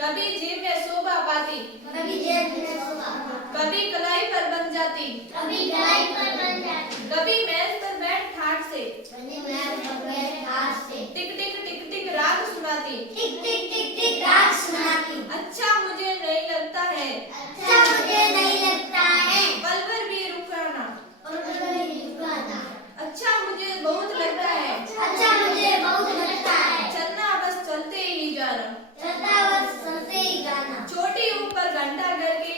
कभी जेब में शोभा पाती, कभी जेब में शोभा पाती, कभी कलाई पर बन जाती, कभी कलाई पर बन जाती, कभी मेज पर बैठ ठाठ से, कभी मेज पर बैठ ठाठ से, टिक टिक टिक टिक राग सुनाती, टिक टिक टिक टिक राग सुनाती। अच्छा मुझे नहीं लगता है, अच्छा मुझे नहीं लगता है, पल भर भी रुकना, पल भर भी रुकना। अच्छा मुझे बहुत लगता है, अच्छा मुझे बहुत लगता है, चलना बस चलते ही जाना, चलता बस चलते ही जाना। छोटी ऊपर घंटा करके,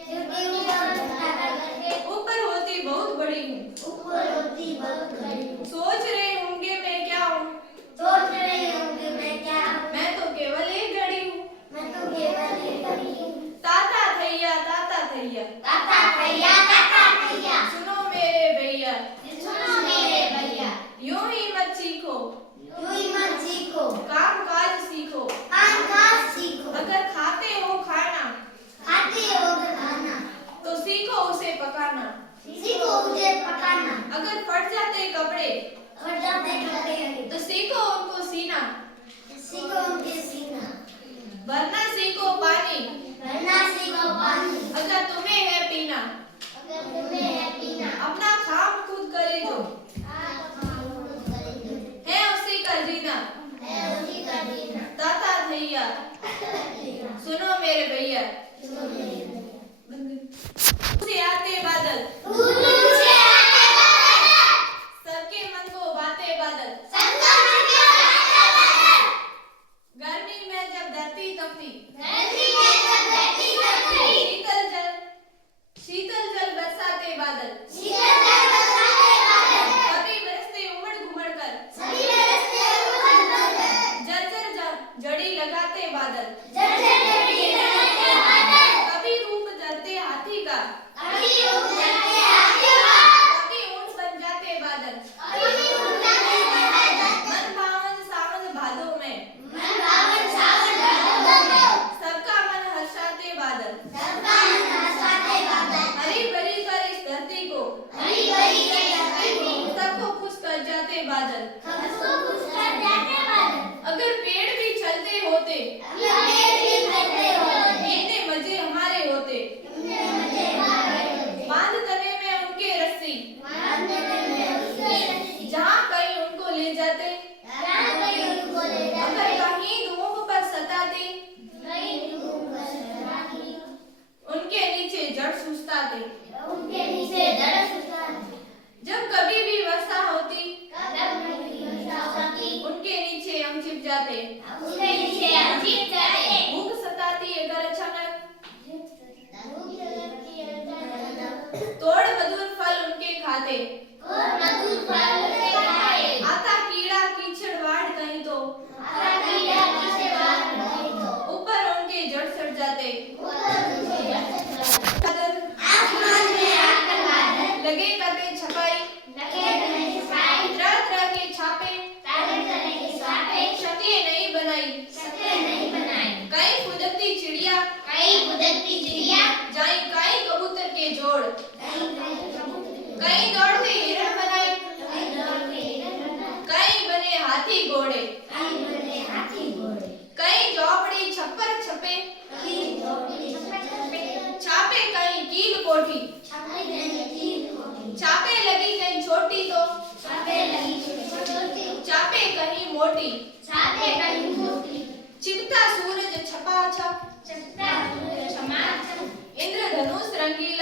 छोटी ऊपर घंटा करके, ऊपर होती बहुत बड़ी हूँ, ऊपर होती बहुत बड़ी हूँ। सोच रहे होंगे मैं क्या हूँ, सोच रहे होंगे मैं क्या हूँ, मैं तो केवल एक घड़ी हूँ, मैं तो केवल एक घड़ी हूँ। ताता थैया ताता थैया, ताता थैया ताता थैया, सुनो मेरे भैया, सुनो मेरे भैया, यूं ही मत सीखो, यूं ही मत सीखो, काम काज सीखो, काम काज सीखो। अगर खाते हो खाना खाते हो खाना, तो सीखो उसे पकाना, सीखो उसे पकाना। अगर फट जाते कपड़े फट जाते कपड़े तो सीखो उनको सीना, सीखो उनके सीना, भरना सीखो पानी, भरना सीखो पानी। अगर तुम्हें है पीना, अगर तुम्हें है पीना, अपना काम खुद करे जो, आप खुद करेंगे, है उसी का जीना, है उसी का जीना। ताता थैया, सुनो मेरे भैया, सुनो मेरे भैया, से आते बादल, दूर से आते बादल, सबके मन को भाते बादल, सबका मन को भाते बादल। गर्मी में जब धरती तपती, धरती में जब धरती तपती, शीतल जल बरसाते बादल, शीतल जल बरसाते बादल, कभी बरसते उमड़ घुमड़ कर, सभी बरसते उमड़ घुमड़ कर, जर्जर जड़ी लगाते बादल, जर्जर जड़ी लगाते बादल, कभी रूप धरते हाथी का, कभी रूप धरते हाथी का, कभी ऊंट बन जाते बादल, कभी ऊंट जाते बादल, मन भावन सावन भादों में, मन भावन सावन भादों में, सबका मन हर्षाते बादल, सबका मन हर्षाते बादल, हरी भरी कर इस धरती को, हरी भरी के धरती को, सबको खुश कर जाते बादल, सबको खुश कर जाते बादल। अगर पेड़ भी चलते होते, अगर पेड़ भी चलते होते, इतने मजे हमारे होते, इतने मजे हमारे होते, बांध तने में उनके रस्सी, बांधने में उसके रस्सी, जहाँ कहीं उनको ले जाते, जहाँ कहीं उनको ले अगर जाते, कहीं धूप पर सताते, कहीं धूप पर सताती, उनके नीचे जड़ सुस्ताते, उनके नीचे जड़ सुस्ताती, जब कभी भी वर्षा होती, जब कभी वर्षा होती, उनके नीचे हम छिप जाते, उनके नीचे हम छिप जाते, भूख सताती अगर अचानक, तोड़ मधुर फल उनके खाते, और मधुर फल उनके खाए, आता कीड़ा कीचड़ वाड़ कहीं तो, आता कीड़ा कीचड़ वाड़ कहीं तो, ऊपर उनके जड़ सड़ जाते, ऊपर उनके जड़ सड़ जाते, बादल आसमान में आकर बादल, लगे करते छपाई, लगे करने छपाई, तरह तरह के छापे, तारे तरह के छापे, शक्लें नहीं बनाई, शक्लें नहीं बनाई, कहीं फुदकती चिड़िया, कहीं फुदकती चिड़िया, जाई कहीं कबूतर के जोड़, कहीं कहीं दौड़ते हिरण बनाए, कहीं दौड़ते हिरण बनाए, कहीं बने हाथी घोड़े, कहीं बने हाथी घोड़े, कहीं झोपड़ी छप्पर छपे, कहीं झोपड़ी छपे, छापे कहीं कील कोठी, छपे कहीं कील कोठी, छापे लगी कहीं छोटी तो, छापे लगी छोटी, चापे कहीं मोटी, छापे कहीं मोटी, चिपता सूरज छपा छप, चपटा सूरज समाचम, इंद्रधनुष रंगीला